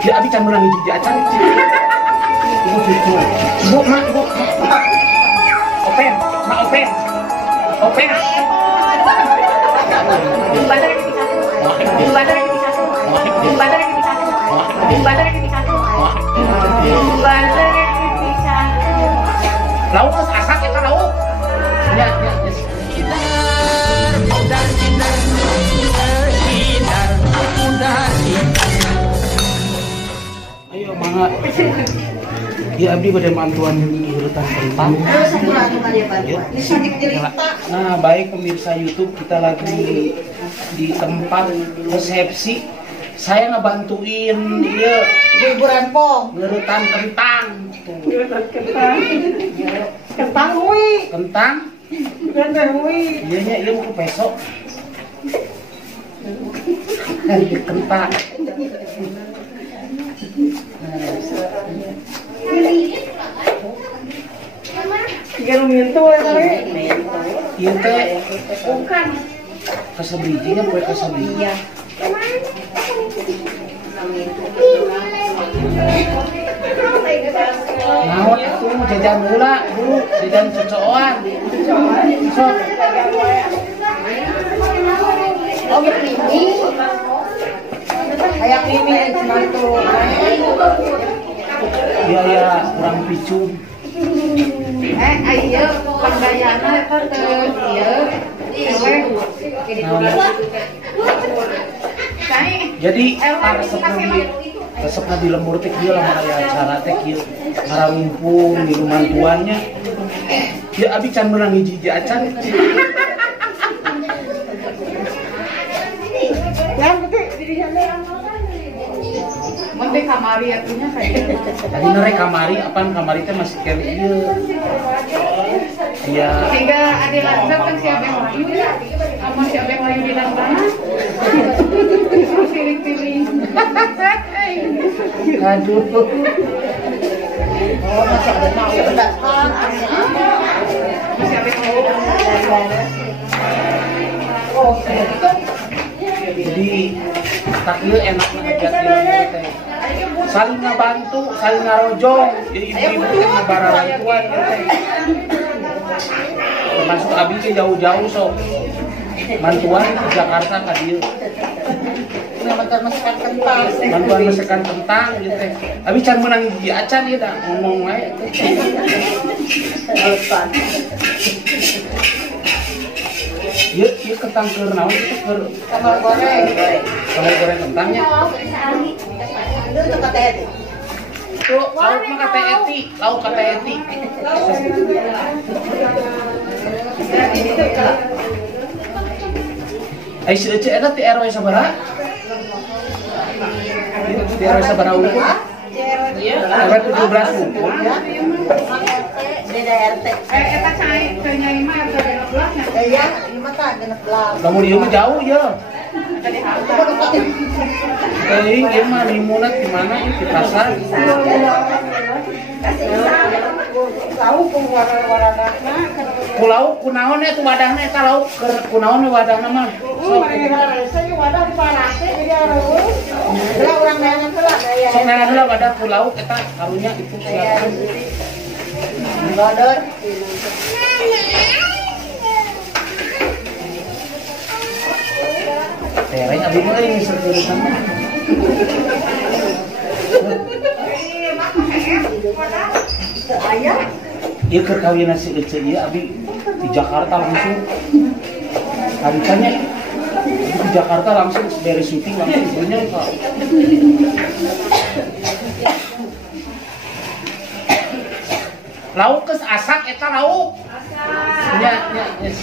Ya abi can menang hiji acan. Ibu cucu. Ibu mak ibu. Open, mak open. Open. Bandar yang dipisah. Bandar yang dipisah. Bandar yang dipisah. Bandar yang dipisah. Bandar yang dipisah. Lauk geus asak eta lauk. Ya, ya, ya. Ayo mangga. Ya abdi bade mantuan urutan kentang. Nah, baik pemirsa YouTube, kita lagi di tempat resepsi. Saya ngebantuin dia Liburan pong. ngerutan kentang. Kentang hui. Kentang? Kentang hui. Iya nya, iya mau ke besok. Kentang. Tiga mintu ya tadi. Iya teh, Bukan. kasabrijinya kue kasabriji. Naon itu jajan gula, Bu, jajan cocokan. Sok. Oh, ini. Kayak ini sematu. Iya ya, kurang picu. Ayo, penggayana apa tuh? Iya. Jadi resepna di lembur teh kieu lamun aya acara teh kieu ngaramumpung di rumah tuannya. Ya abi can menang hiji acan. Yang penting Mending kamari atunya kayak. Tadi nere kamari, apaan kamari teh masih kene ieu. Iya. Sehingga ada lancar kan siapa yang layu ya? Sama siapa yang layu di dalam tanah? Terus pilih-pilih. Aduh. oh masih ada mau pendataan. Siapa yang layu di dalam tanah? Oh, Jadi tak ieu enak ngajak di lembur teh. Saling ngabantu, saling ngarojong. Jadi ibu-ibu teh ngabararaituan teh. Termasuk abi ke jauh-jauh sok. Mantuan ke Jakarta ka dieu. Mantan masakan kentang. Mantuan masakan kentang gitu teh. Abi can menang hiji acan ieu da ngomong wae. Ieu kentang keur naon itu keur Sambal goreng. sambal goreng kentangnya. Itu untuk kata hati. Tuh, lauk mah kata Eti, lauk kata Eti. Ai si Ece eta ti RW sabaraha? Di RW sabaraha unggul? RW 17 unggul. Beda RT. Eta cai ke Nyai mah RT 12 nya. Ya, ini mah tak genep belas. Lamun ieu mah jauh ya. Teuing ieu mah limunat di mana di pasar. Tahu warna-warna. Ku lauk kunaon eta wadahna eta lauk keur kunaon wadahna mah. Saya wadah di parase jadi orang. Lah orang nanya heula ya. Sok ngaranna wadah ku lauk eta karunya itu siapa? Badar. Tereng abi mah ini serturusan mah. Ayah. Ieu keur kawinan si Ece ieu abi di Jakarta langsung. Harusnya di Jakarta langsung dari syuting langsung ibunya Pak. Lauk geus asak eta lauk. Nya nya yes.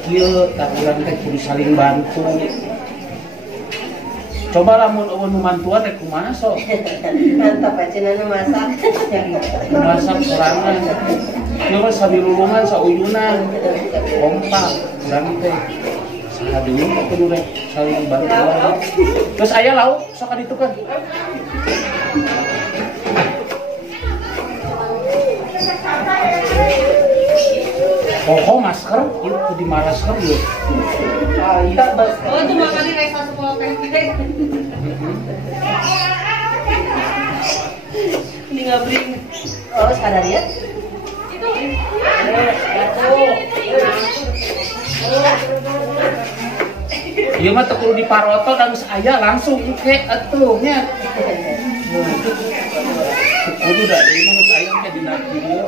Kieu taburan teh kudu saling bantu. Coba lamun eueun mantuan teh kumaha sok? Mantap acenana masak. Masak sorangan. Ieu mah sabilulungan sauyunan. Kompak urang teh. Sahadeung kudu rek saling bantu. Terus aya lauk sok ka ditu kan. Poho masker, itu di masker ya. Kita bas. Oh, itu makanya kayak satu pulpen gede. Ini nggak beli. Oh, sadar ya? Itu. Iya mah tekudu di paroto dan saya langsung ke atuhnya. Tekudu dah ini mah saya ke di video.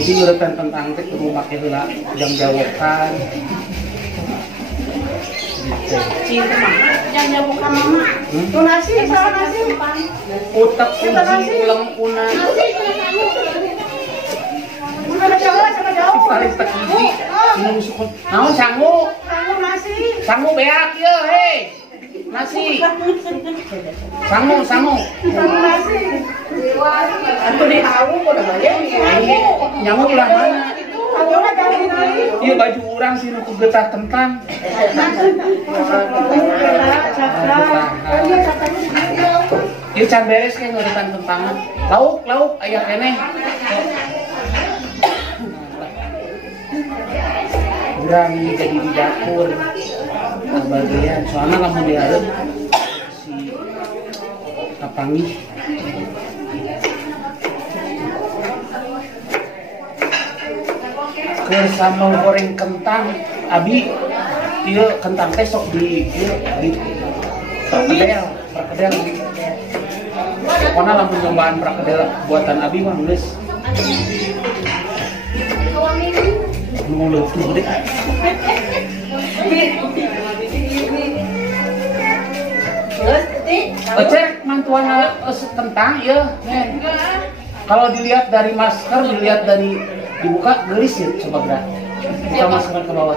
Jadi urutan tentang teh kudu make heula jang jawokan. Gitu. Cinta mama, jangan jauh ke mama. Tuh nasi, sama nasi. Utak uji ulang unang. Sama jauh, sama jauh. Paling tak uji. Ini musuh. Naon sangu? Sama nasi. Sangu beak ye, hei. Nasi. Sangu. Sama nasi. Aku di hawu kok udah banyak. Nyamu ulah mana? Aku udah jauh dari. Iya baju orang sih nu getah kentang. Iya can beres kayak ngurutan kentangan. Lauk aya keneh. Urang jadi di dapur. Bagian soalnya lamun dihareup si kapangi. Sambal goreng kentang, abi, iya kentang teh sok di perkedel. Pokoknya lamun nyobaan perkedel buatan abi mah geus. Nu leutuh gede. Cek mantuan kentang ya, men. Kalau dilihat dari masker, dilihat dari dibuka gelis ya, coba gerak. Buka masker ke bawah.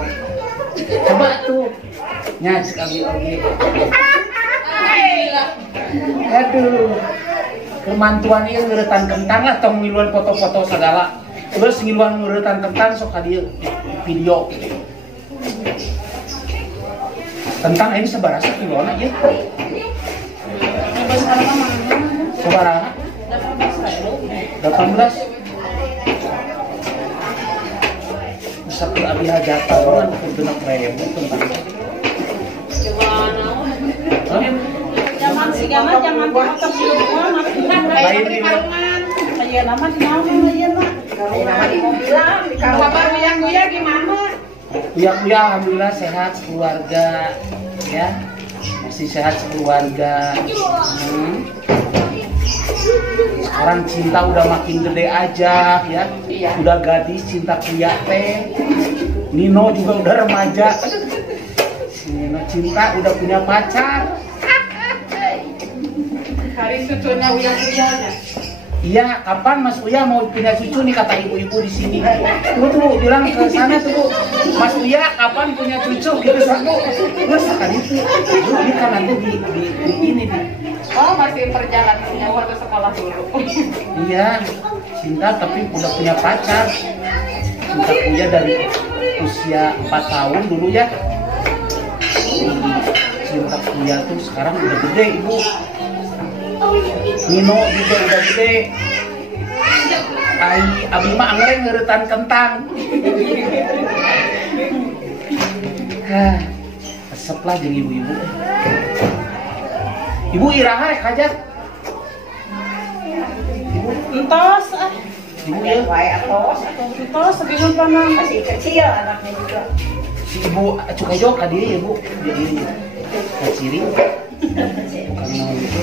Coba tuh. Nyas abi oge. Aduh. Kemantuan ieu ngeuretan kentang lah tong miluan foto-foto segala. Terus ngiluan ngeuretan kentang sok ka dieu video. Kentang ini sebarasa kilona ieu. Sebarang 18. Bisa ke abi hajatan kan kudu rebu tentang. Zaman sigama zaman foto semua Lain di Aya nama di mana ayeuna? Nama di mobilan, di kamar. Kabar uyang-uyang gimana? Uya alhamdulillah sehat keluarga ya. Masih sehat sekeluarga. Sekarang cinta udah makin gede aja ya. Udah gadis cinta kuya teh. Nino juga udah remaja. Si Nino cinta udah punya pacar. Hari cucunya uyang-uyangnya. Iya, kapan Mas Uya mau punya cucu nih kata ibu-ibu di sini. Tuh bilang ke sana tuh, Mas Uya kapan punya cucu gitu satu. Terus tadi itu, ini kan nanti di ini di. Oh, masih perjalanannya waktu sekolah dulu. Iya, cinta tapi udah punya pacar. Cinta Uya dari usia 4 tahun dulu ya. Cinta Uya tuh sekarang udah gede ibu. Nino juga udah gede. Abi mah anggrek ngeuretan kentang. Resep lah jeung ibu-ibu. Ibu iraha rek hajat. Entos Ibu ya. Wae atos, entos sebelum panas. masih kecil anaknya juga. Si ibu cukai jok ka dieu ya, Bu. Di dieu. Ka ciri. Bukan naon gitu.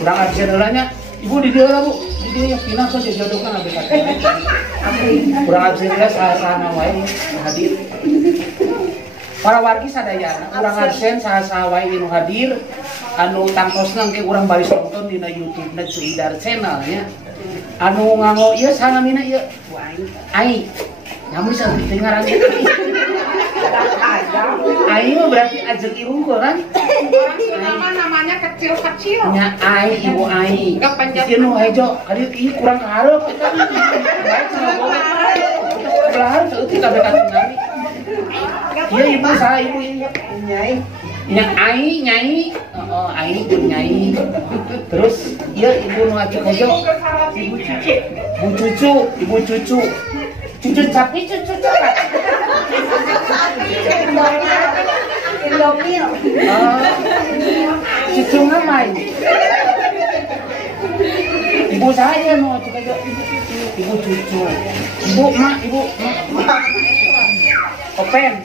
Kurang absen heulanya. Ibu di dieu lah, Bu. Di dieu yang pindah kok jodohkan abis katanya. Kurang absen heula saha-saha wae hadir. Para wargi sadayana urang absen saha-saha wae nu hadir anu tangtosna engke urang baris nonton dina YouTube-na Cuidar channel nya. Anu nganggo ieu saha namina ieu? Ai. Nyamu bisa teu ngaran ieu. Ai mah berarti ajeng irungkeul kan? Namanya kecil-kecil. Nya Ai, Ibu Ai. Kepencet. Ieu nu hejo, kali ieu kurang kahareup eta. Baik sama boga. Belahar teu kabeh katingali. Iya ibu saya ibu iya. Nyai. Nya Ai, Nyai. Oh, aing jeung nyai. Terus ieu ibu nu acu kojo ibu cucu. Cucu sapi cucu coba. Indomil. Cucu ngamai. Ibu saya nu acu kojo. Ibu cucu. Ibu mak. Open.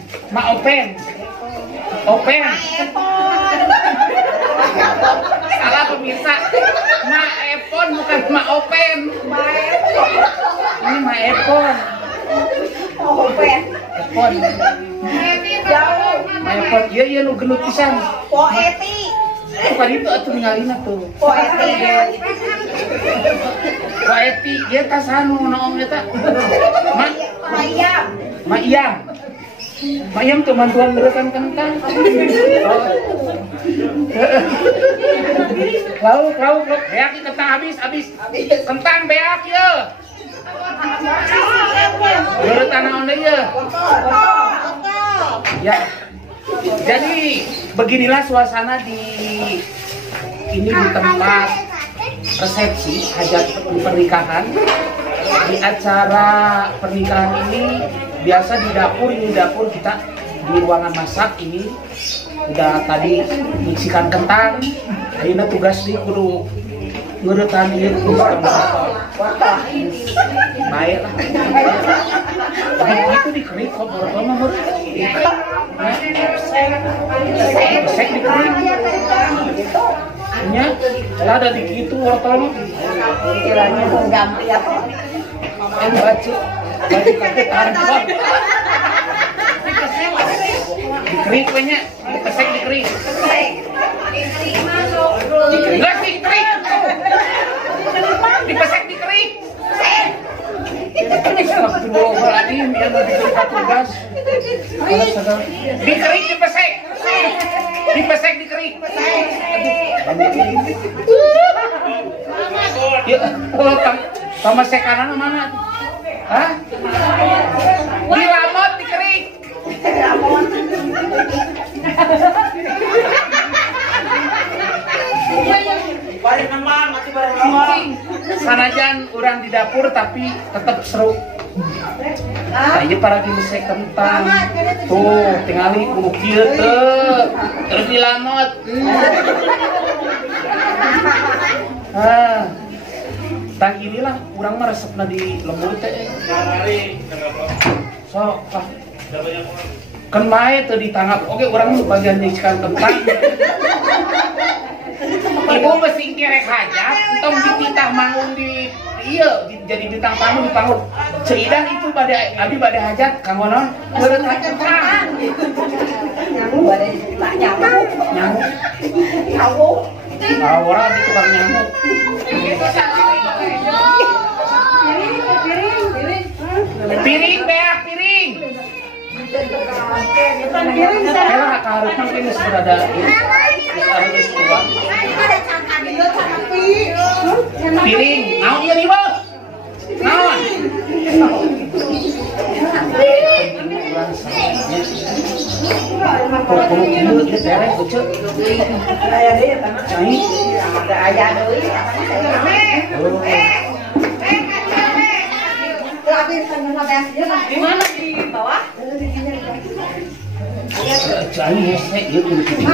Salah pemirsa. Ma Epon bukan Ma Open. Ini Ma Epon. Epon. Ma Epon. Iya lu gelut pisan. Poeti. Bukan itu atuh ningalina tuh. Poeti. Ieu tah sanu naon eta? Ma Iyam cuma tuan berekan kentang. Lauk. Beak di kentang habis. Kentang beak ya. Berekan naon deui ya. Ya. Jadi beginilah suasana di tempat resepsi hajat pernikahan. Di acara pernikahan ini biasa di dapur kita di ruangan masak ini udah tadi miksikan kentang. Ayeuna tugas di kudu ngeuretan ieu kentang. Baik lah. Itu dikerik kok wortel mah meureun. Pesek dikerik. Nya, lah ada di kitu wortel mah. Kiranya mengganti apa? Baju kaki tampon. Dikerik banyak, dipesek dikerik. Enggak dikerik. Dipesek dikerik. Astagfirullahaladzim, dia mau diberikan tugas. Dikerik dipesek. Dipesek dikerik. Ya, kalau pemasekan mana? Hah? Dilamot dikerik. Sanajan orang di dapur tapi tetap seru. Ayo para dimesek kentang. Tuh, tingali kudu kieu teu. Terus dilamot. Tang inilah urang mah resepna di lembut teh. Sok lah. Kan mae teu ditangap. Oke, urang bagian nyicikan kentang. Ibu mesti kerek hajat, tong dipitah mangun di iya jadi bintang tamu di panggung. Ceidang itu pada abi pada hajat kanggo naon? Meureun kentang. Nyamuk. Orang di tukang nyamuk. Piring. Kalau harusnya ini sudah ada piring. Naon ieu nih, Bos? Naon? Gimana di bawah? Jangan hesek ya kudu kitu.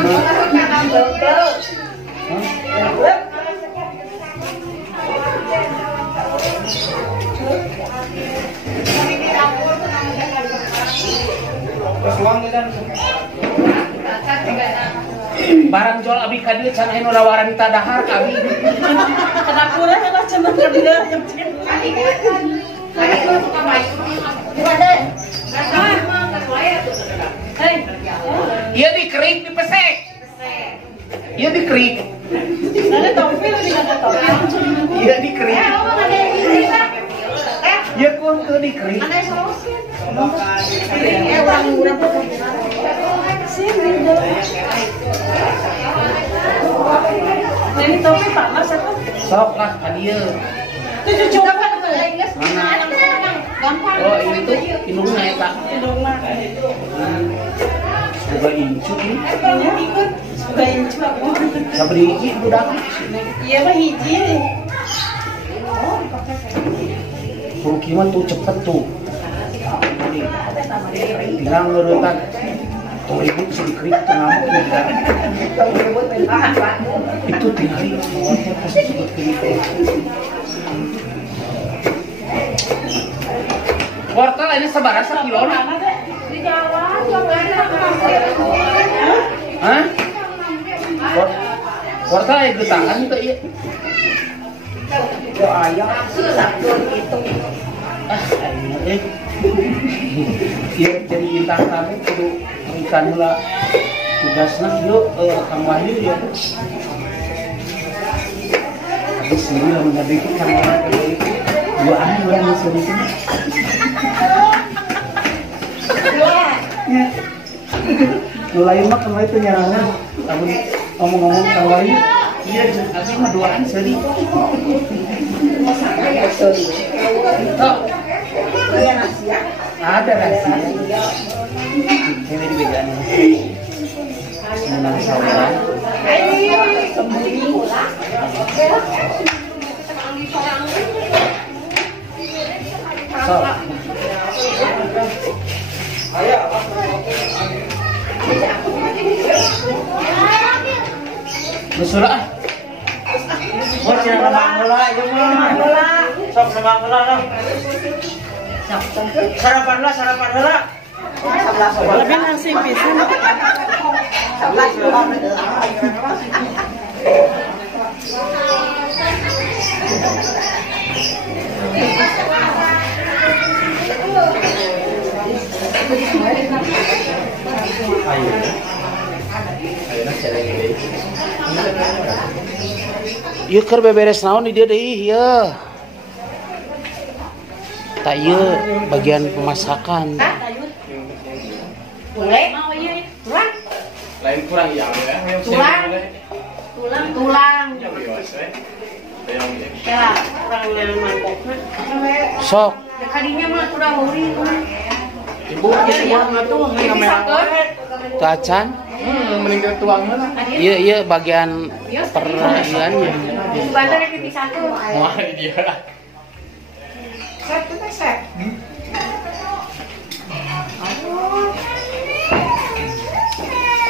Barang jual abi ka dieu can anu lawaran di tadahar ka abi. Kenapa lah cenah ka dieu yang cen. Iya dikerik dipesek. Iya dikerik. Iya dikerik. Iya kun ke dikerik. Ini topi panas apa? Sok lah ka dieu. Itu cucu apa? Mana? Oh ini tuh hidungnya eta. Boga incuk nih. Ikut sudah incuk. Sabari hiji budak. Iya mah hiji. Kudu kieu mah tuh cepet tuh. Tinggal ngeuretan. Tuh ribut sedikit tengah itu tinggal pasti seperti itu. Wortel ini sebarasa kilo nih? Di Jawa, hah? Wortel ya getangan itu iya. ya ayam satu itu. Iya jadi bintang tamu kudu ikan heula tugasna yuk Kang Wahyu ya. Habis sendiri lah mengadiki Kang Wahyu dua ahli orang sendiri. Mulai mah Kang Wahyu nyarangan namun ngomong-ngomong Kang Wahyu iya asli mah duaan seri. Ada rahasia. Ini di vegan. Senang saudara. So. Besula. Oh, jangan bola, ya bola. Sok sama bola lah. Sarapan lah. Lebih nasi pisan. 11. Ieu keur beberes naon di dieu deui ieu. Tak ieu bagian pemasakan. Boleh mau iya tulang. Lain kurang ya. Tulang. Ya, kurang mangkokna. Sok. Kadinya mah kurang uri. Ibu tuang atuh kamera. Tacan. Mending ke tuang mana? Iya bagian peraiannya. Bandar yang dipisahkan. Wah, dia. Set.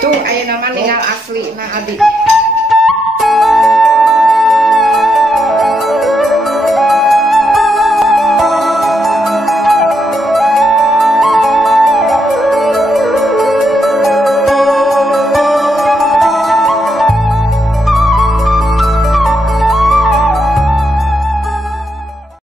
Tuh aya nama ninggal asli na abi.